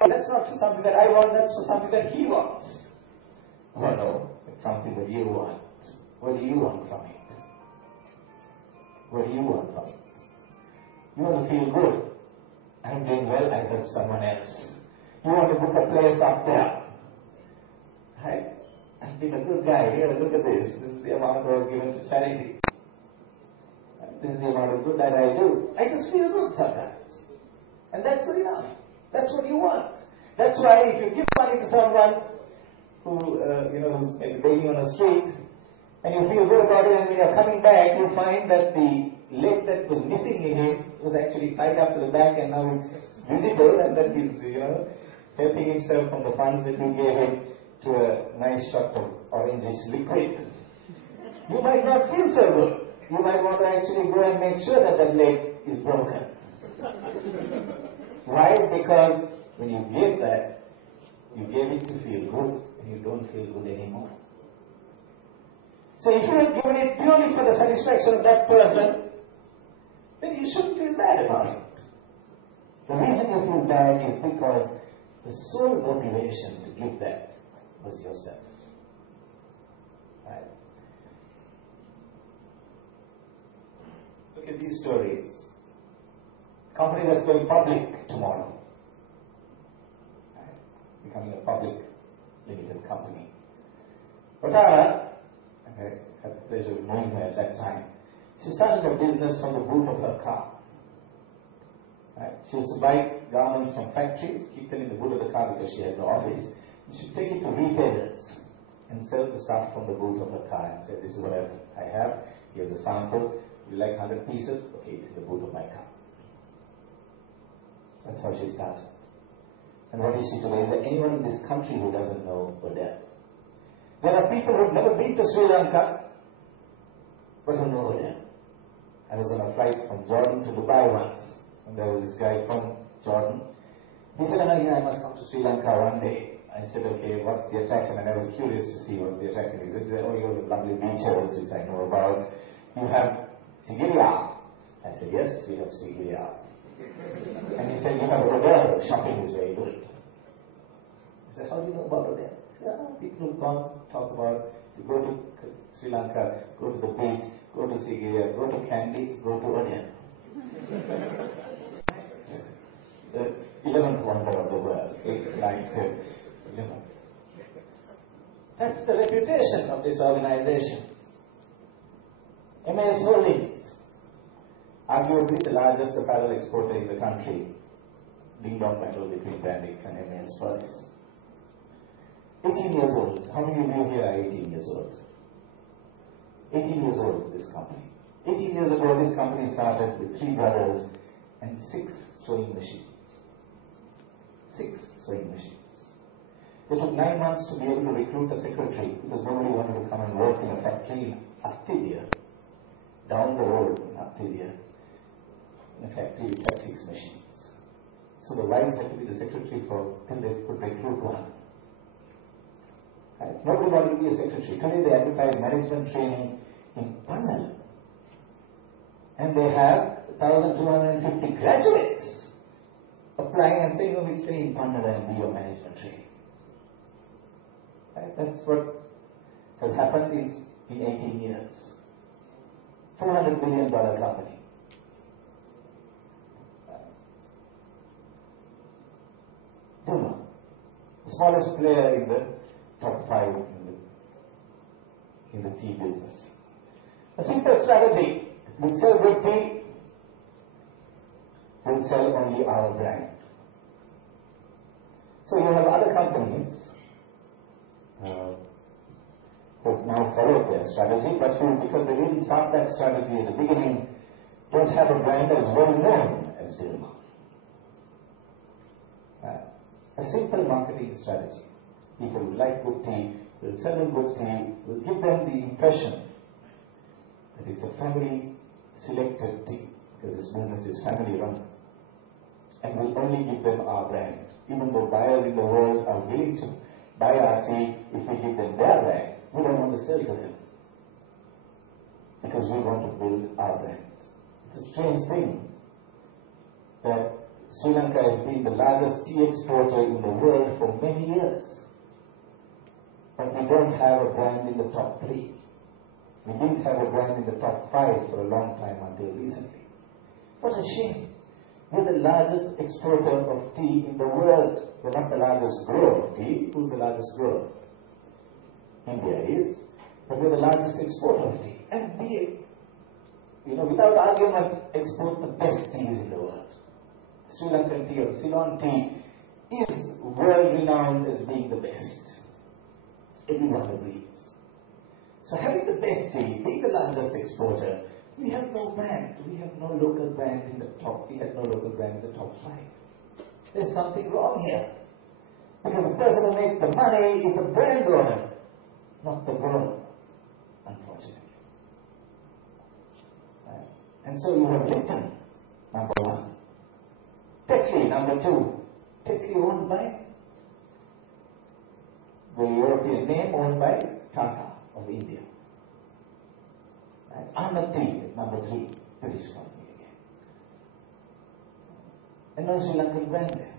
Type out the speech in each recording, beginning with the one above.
That's not something that I want, that's something that he wants. Oh no, it's something that you want. What do you want from it? What do you want from it? You want to feel good. I'm doing well, I help someone else. You want to book a place up there. Right? I've been a good guy. Here, look at this. This is the amount I've given to charity. This is the amount of good that I do. I just feel good sometimes. And that's good enough. That's what you want. That's why if you give money to someone who, who's maybe begging on the street, and you feel good about it, and when you're coming back, you find that the leg that was missing in him was actually tied up to the back, and now it's visible, and that he's, helping himself from the funds that you gave him to a nice shot of orangish liquid. You might not feel so good. You might want to actually go and make sure that that leg is broken. Why? Because when you gave that, you gave it to feel good, and you don't feel good anymore. So if you have given it purely for the satisfaction of that person, then you shouldn't feel bad about it. The reason you feel bad is because the sole motivation to give that was yourself. Right? Look at these stories. Company that's going public tomorrow. Right? Becoming a public limited company. Otara, I had the pleasure of knowing her at that time. She started a business from the boot of her car. Right? She used to buy garments from factories, keep them in the boot of the car because she had no office. And she'd take it to retailers and sell the stuff from the boot of her car and say, this is what I have, here's a sample, you like 100 pieces? Okay, it's in the boot of my car. That's how she started. And what is she today? Is there anyone in this country who doesn't know Odell? There are people who have never been to Sri Lanka, but who know Odell. I was on a flight from Jordan to Dubai once, and there was this guy from Jordan. He said, I must come to Sri Lanka one day. I said, okay, what's the attraction? And I was curious to see what the attraction is. He said, oh, you have lovely beaches, which I know about. You have Sigiriya. I said, yes, we have Sigiriya. And he said, you have Odell. Shopping is very good. I said, how do you know about Odell? He said, people who come talk about, you go to Sri Lanka, go to the beach, go to Sigiriya, go to Kandy, go to Odell. The 11th wonder of the world, like 11. That's the reputation of this organization. MAS Holdings, arguably the largest apparel exporter in the country, ding dong battle between Brandix and MAS Holdings. 18 years old. How many of you here are 18 years old? 18 years old, this company. 18 years ago, this company started with 3 brothers and 6 sewing machines. 6 sewing machines. It took 9 months to be able to recruit a secretary because nobody wanted to come and work in a factory in Athidia, down the road in Athidia, in a factory which had 6 machines. So the wives had to be the secretary till they could recruit one. Right? Nobody wanted to be a secretary. Today they advertise management training in Panel. And they have 1,250 graduates applying and saying, no, we stay in Panel and be your management training. Right? That's what has happened in 18 years. $400 million company. Duma, the smallest player in the top 5 in the tea business. A simple strategy: we sell good tea, we'll sell only our brand. So you have other companies who have now followed their strategy, but who, because they didn't start that strategy at the beginning, don't have a brand as well known as Dilma. A simple marketing strategy. People who like good tea will sell them good tea, will give them the impression that it's a family selected tea, because this business is family run, and will only give them our brand. Even though buyers in the world are willing to buy our tea, if we give them their brand, we don't want to sell to them, because we want to build our brand. It's a strange thing that Sri Lanka has been the largest tea exporter in the world for many years. But we don't have a brand in the top 3. We didn't have a brand in the top 5 for a long time until recently. What a shame. We're the largest exporter of tea in the world. We're not the largest grower of tea. Who's the largest grower? India is. But we're the largest exporter of tea. And we, without argument, export the best teas in the world. Sri Lankan tea or Ceylon tea is world renowned as being the best. Everyone agrees. So having the best tea, being the largest exporter, we have no brand. We have no local brand in the top. We have no local brand in the top 5. There's something wrong here. Because the person who makes the money is the brand owner, not the grower, unfortunately. Right? And so you have Lipton, number 1. Tetley, number 2. Tetley owned by the European name, owned by Tata of India. Right? Ahmed Tea, number 3, British company again. And no Sri Lankan brand there.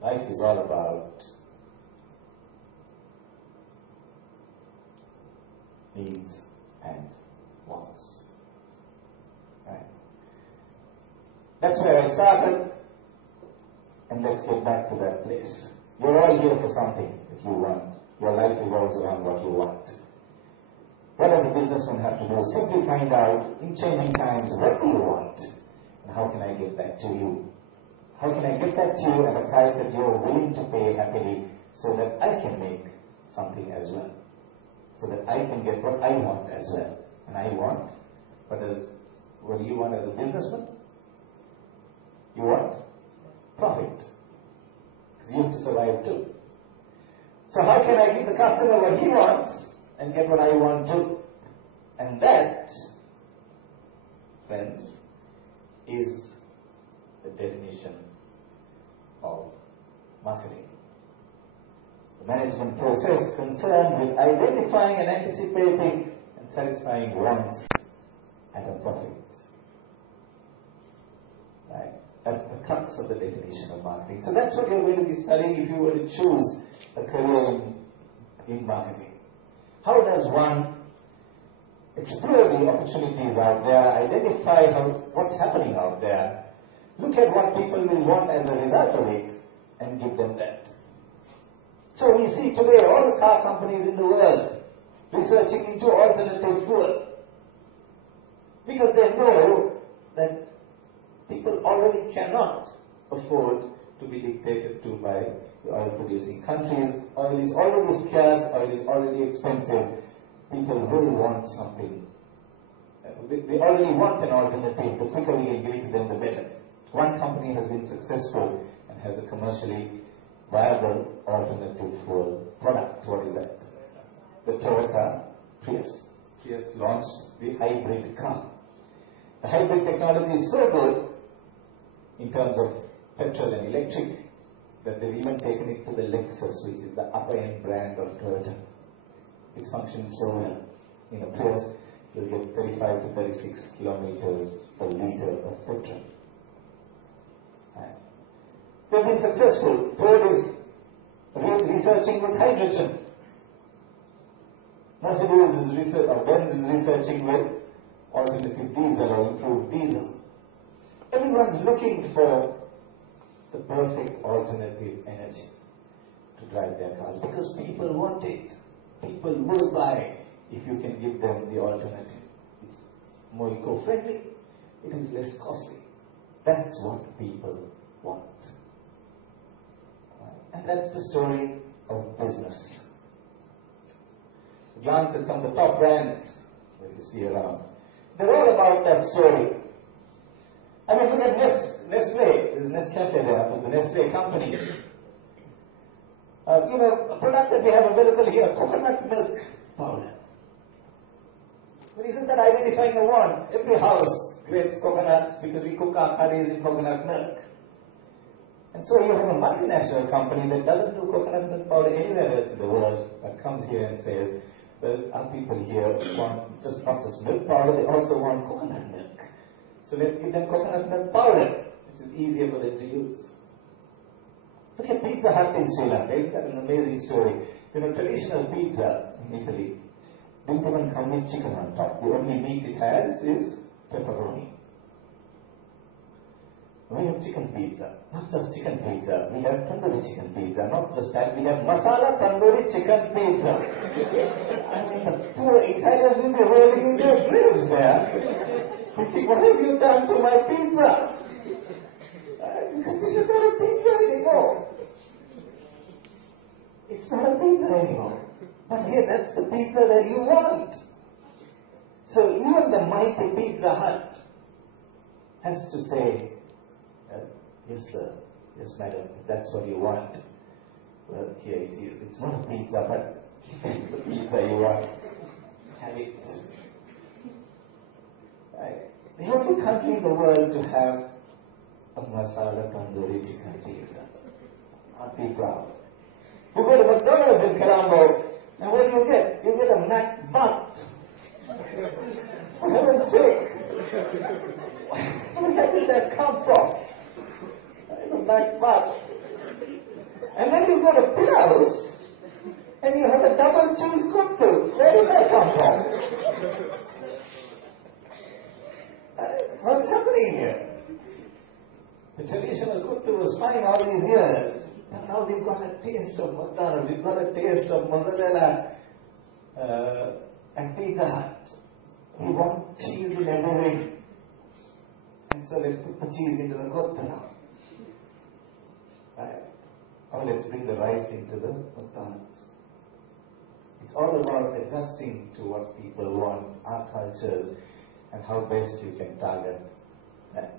Life is all about needs and wants. Right? That's where I started, and let's get back to that place. You're all here for something that you want. Your life revolves around what you want. What does a businessman have to do? Simply find out, in changing times, what do you want? And how can I get that to you? How can I get that to you at a price that you're willing to pay happily so that I can make something as well? So that I can get what I want as well. And I want, what do you want as a businessman? You want profit. Because you have to survive too. So how can I give the customer what he wants and get what I want too? And that, friends, is the definition of marketing. The management process concerned with identifying and anticipating and satisfying wants at a profit. Right? That's the crux of the definition of marketing. So that's what you're going to be studying if you were to choose a career in marketing. How does one explore the opportunities out there, identify what's happening out there, look at what people will want as a result of it, and give them that. So we see today all the car companies in the world researching into alternative fuel. Because they know that people already cannot afford to be dictated to by the oil-producing countries. Oil is already scarce, oil is already expensive. People will want something. They already want an alternative. The quicker we can give it to them, the better. One company has been successful and has a commercially viable alternative fuel product. What is that? The Toyota Prius. Prius launched the hybrid car. The hybrid technology is so good in terms of petrol and electric that they've even taken it to the Lexus, which is the upper-end brand of Toyota. It's functioning so well. In a Prius, you'll get 35 to 36 kilometers per liter of petrol. They've been successful. Ford is researching with hydrogen. Mercedes is Benz is researching with alternative diesel or improved diesel. Everyone's looking for the perfect alternative energy to drive their cars because people want it. People will buy if you can give them the alternative. It's more eco-friendly. It is less costly. That's what people want. And that's the story of business. Glance at some of the top brands that you see around. They're all about that story. I mean, look at Nestle. There's Nescafe there, but the Nestle company. A product that we have available here, coconut milk powder. But isn't that identifying a want? Every house grades coconuts because we cook our curries in coconut milk. And so you have a multinational company that doesn't do coconut milk powder anywhere else in the world, but comes here and says, Well, our people here want just not just milk powder, they also want coconut milk. So let's give them coconut milk powder, which is easier for them to use. Look at Pizza Hut in Sri Lanka. It's an amazing story. Traditional pizza in Italy didn't even come with chicken on top. The only meat it has is pepperoni. We have chicken pizza, not just chicken pizza. We have tandoori chicken pizza. Not just that, we have masala tandoori chicken pizza. I mean, the poor Italians will be rolling in their graves there. Thinking, what have you done to my pizza? Because this is not a pizza anymore. It's not a pizza anymore. But here, that's the pizza that you want. So even the mighty Pizza Hut has to say, yes, sir. Yes, madam. If that's what you want. Well, here it is. It's not a pizza, but it's the pizza you want. Have it. Right. The only country in the world to have a masala tandoori chicken pizza. Aren't we proud? You go to McDonald's in Colombo, and what do you get? You get a Mac butt. For heaven's sake. Where did that come from? A Mac butt. And then you go to Pilaus, and you have a double cheese kuttu. Where did that come from? What's happening here? The traditional kuttu was fine all these years. And now we've got a taste of McDonald's, we've got a taste of mozzarella and Pizza Hut. We want cheese in everything. And so let's put the cheese into the kuttu now. Right? Or let's bring the rice into the McDonald's. It's all about adjusting to what people want, our cultures, and how best you can target that.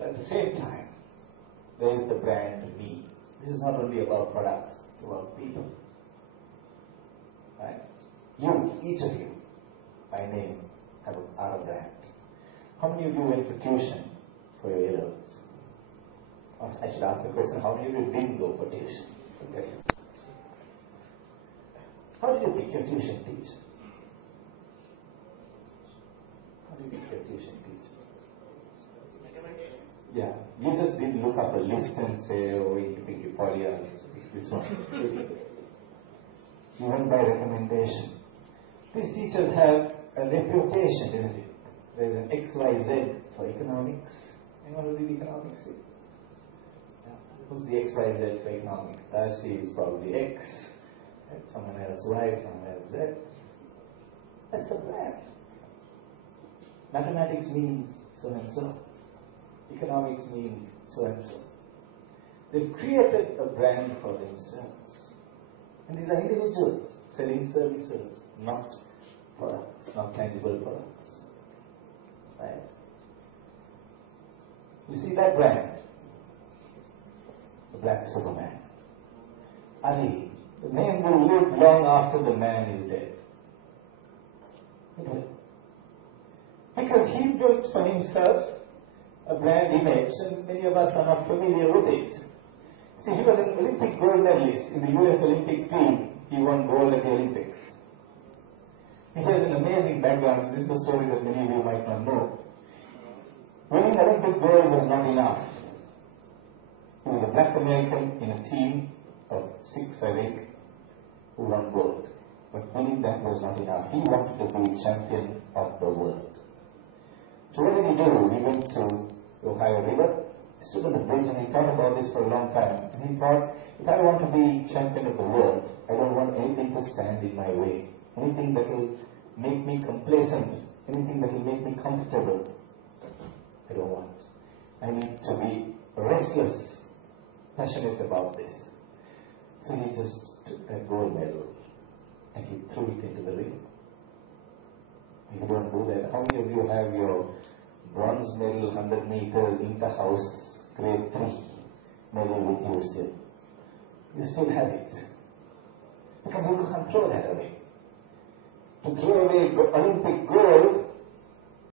But at the same time, there is the brand me. This is not only about products, it's about people. Right? You, each of you, by name, are a brand. How many of you went for tuition for your A-levels? I should ask the question, how many of you didn't go for tuition? Okay. How did you pick your tuition teacher? How did you pick your tuition teacher? Yeah, you just didn't look up a list and say, oh, you think you probably are this one. You went by recommendation. These teachers have a reputation, isn't it? There's an XYZ for economics. Anyone who did economics here? Yeah. Who's the XYZ for economics? Darcy is probably X. Right? Someone else Y, someone else Z. That's a brand. Mathematics means so and so. Economics means so and so. They've created a brand for themselves. And these are individuals selling services, not products, not tangible products. Right? You see that brand? The Black Superman. Ali, the name will live long after the man is dead. It will. Because he built for himself a brand image, and many of us are not familiar with it. See, he was an Olympic gold medalist in the US Olympic team. He won gold at the Olympics. He has an amazing background. This is a story that many of you might not know. Winning Olympic gold was not enough. He was a black American in a team of 6, I think, who won gold. But winning that was not enough. He wanted to be champion of the world. So what did he do? He went to the Ohio River, stood on the bridge, and he thought about this for a long time. And he thought, if I want to be champion of the world, I don't want anything to stand in my way. Anything that will make me complacent. Anything that will make me comfortable. I don't want. I need to be restless, passionate about this. So he just took that gold medal and he threw it into the river. If you don't do that, how many of you have your bronze medal 100 meters inter-house grade 3 medal with you still? You still have it. Because you can't throw that away. To throw away Olympic gold